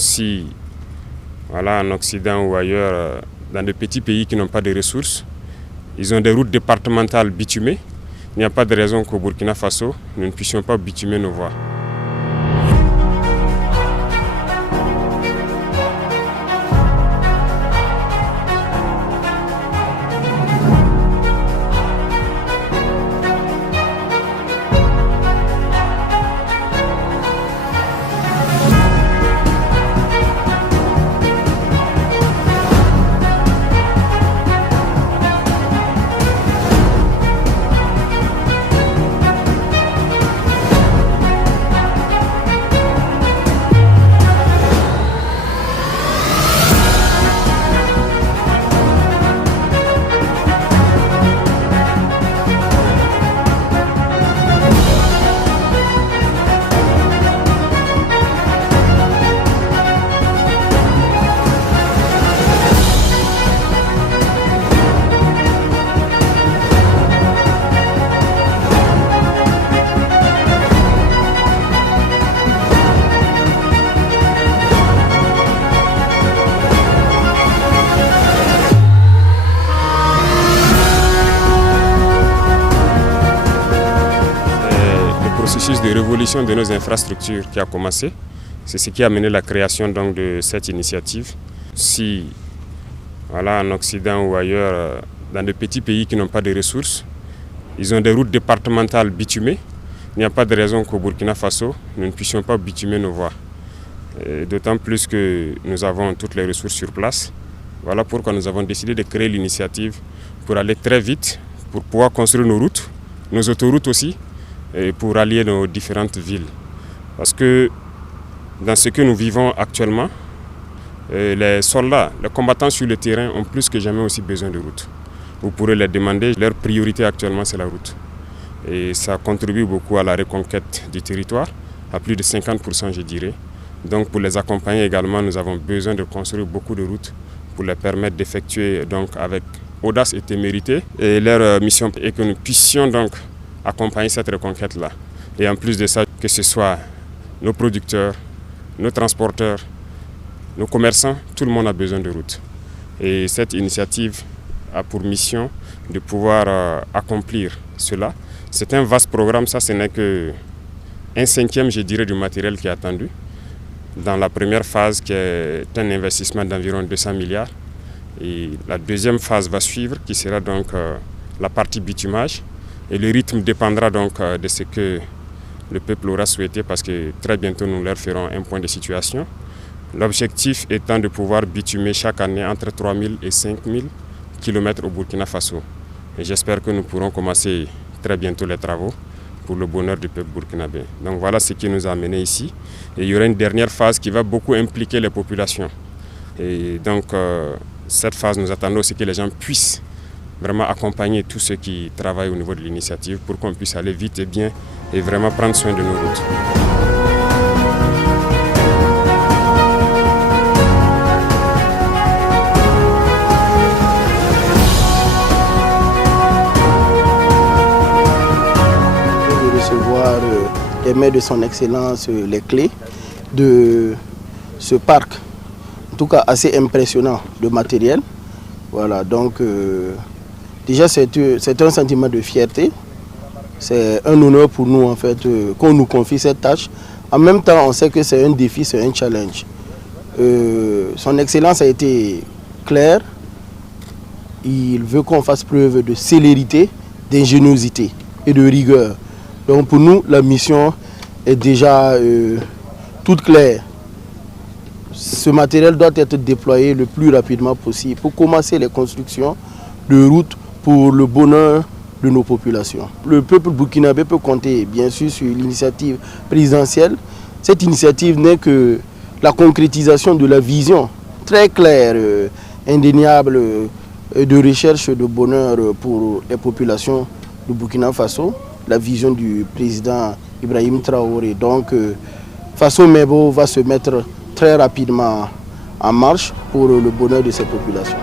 Si, en Occident ou ailleurs, dans de petits pays qui n'ont pas de ressources, ils ont des routes départementales bitumées. Il n'y a pas de raison qu'au Burkina Faso, nous ne puissions pas bitumer nos voies. Le processus de révolution de nos infrastructures qui a commencé, c'est ce qui a mené la création donc, de cette initiative. Si, en Occident ou ailleurs, dans de petits pays qui n'ont pas de ressources, ils ont des routes départementales bitumées. Il n'y a pas de raison qu'au Burkina Faso, nous ne puissions pas bitumer nos voies. D'autant plus que nous avons toutes les ressources sur place. Voilà pourquoi nous avons décidé de créer l'initiative pour aller très vite, pour pouvoir construire nos routes, nos autoroutes aussi, et pour allier nos différentes villes. Parce que dans ce que nous vivons actuellement, les soldats, les combattants sur le terrain ont plus que jamais aussi besoin de routes. Vous pourrez les demander, leur priorité actuellement c'est la route. Et ça contribue beaucoup à la reconquête du territoire, à plus de 50% je dirais. Donc pour les accompagner également, nous avons besoin de construire beaucoup de routes pour les permettre d'effectuer donc avec audace et témérité. Et leur mission est que nous puissions donc accompagner cette reconquête-là. Et en plus de ça, que ce soit nos producteurs, nos transporteurs, nos commerçants, tout le monde a besoin de routes. Et cette initiative a pour mission de pouvoir accomplir cela. C'est un vaste programme, ça ce n'est qu'un cinquième, je dirais, du matériel qui est attendu. Dans la première phase, qui est un investissement d'environ 200 milliards. Et la deuxième phase va suivre, qui sera donc la partie bitumage. Et le rythme dépendra donc de ce que le peuple aura souhaité parce que très bientôt nous leur ferons un point de situation. L'objectif étant de pouvoir bitumer chaque année entre 3 000 et 5 000 km au Burkina Faso. Et j'espère que nous pourrons commencer très bientôt les travaux pour le bonheur du peuple burkinabé. Donc voilà ce qui nous a amenés ici. Et il y aura une dernière phase qui va beaucoup impliquer les populations. Et donc cette phase, nous attendons aussi que les gens puissent vraiment accompagner tous ceux qui travaillent au niveau de l'initiative pour qu'on puisse aller vite et bien et vraiment prendre soin de nos routes. De recevoir les mains de son Excellence les clés de ce parc, en tout cas assez impressionnant de matériel. Voilà, donc déjà, c'est un sentiment de fierté. C'est un honneur pour nous, en fait, qu'on nous confie cette tâche. En même temps, on sait que c'est un défi, c'est un challenge. Son Excellence a été clair. Il veut qu'on fasse preuve de célérité, d'ingéniosité et de rigueur. Donc pour nous, la mission est déjà toute claire. Ce matériel doit être déployé le plus rapidement possible pour commencer les constructions de routes pour le bonheur de nos populations. Le peuple burkinabé peut compter bien sûr sur l'initiative présidentielle. Cette initiative n'est que la concrétisation de la vision très claire, indéniable de recherche de bonheur pour les populations du Burkina Faso, la vision du président Ibrahim Traoré. Donc Faso Mebo va se mettre très rapidement en marche pour le bonheur de ces populations.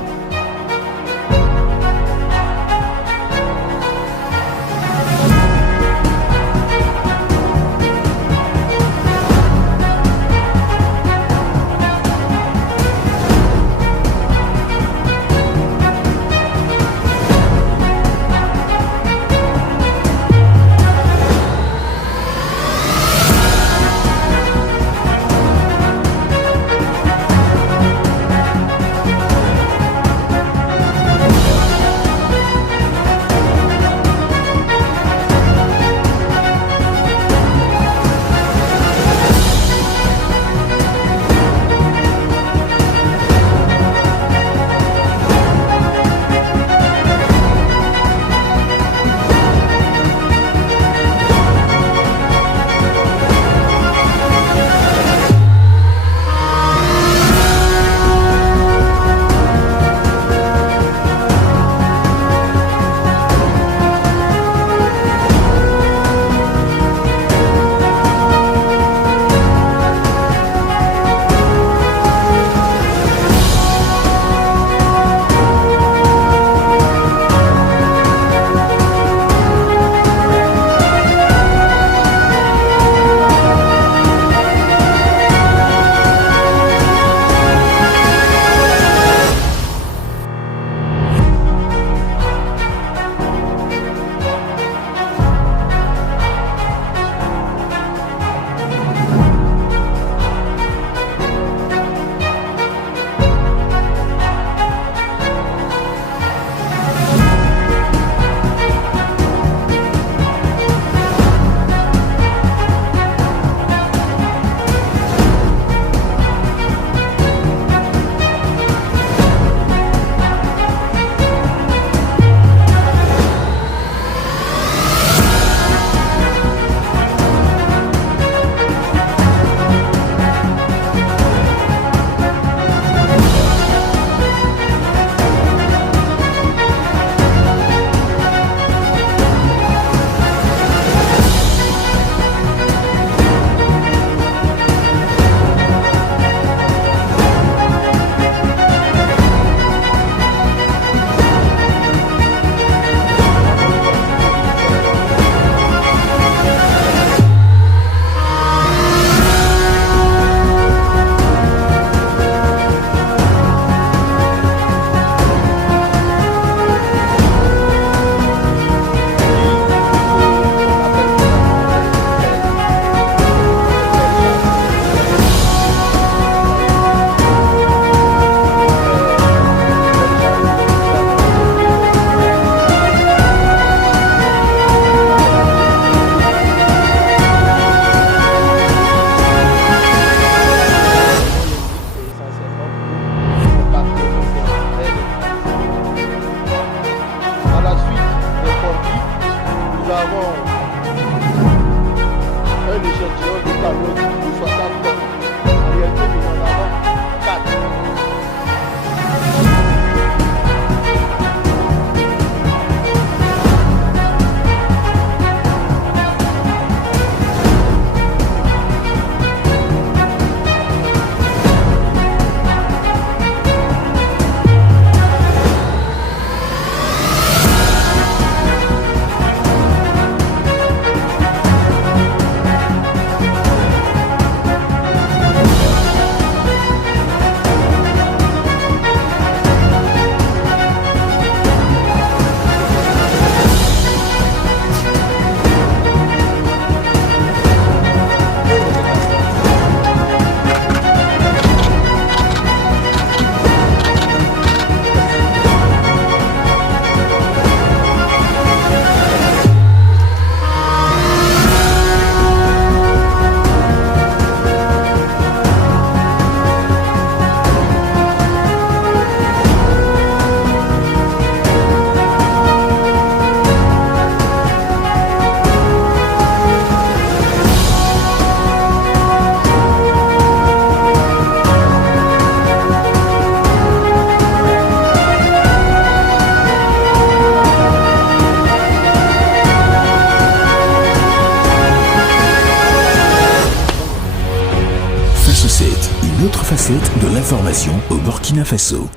facette de l'information au Burkina Faso.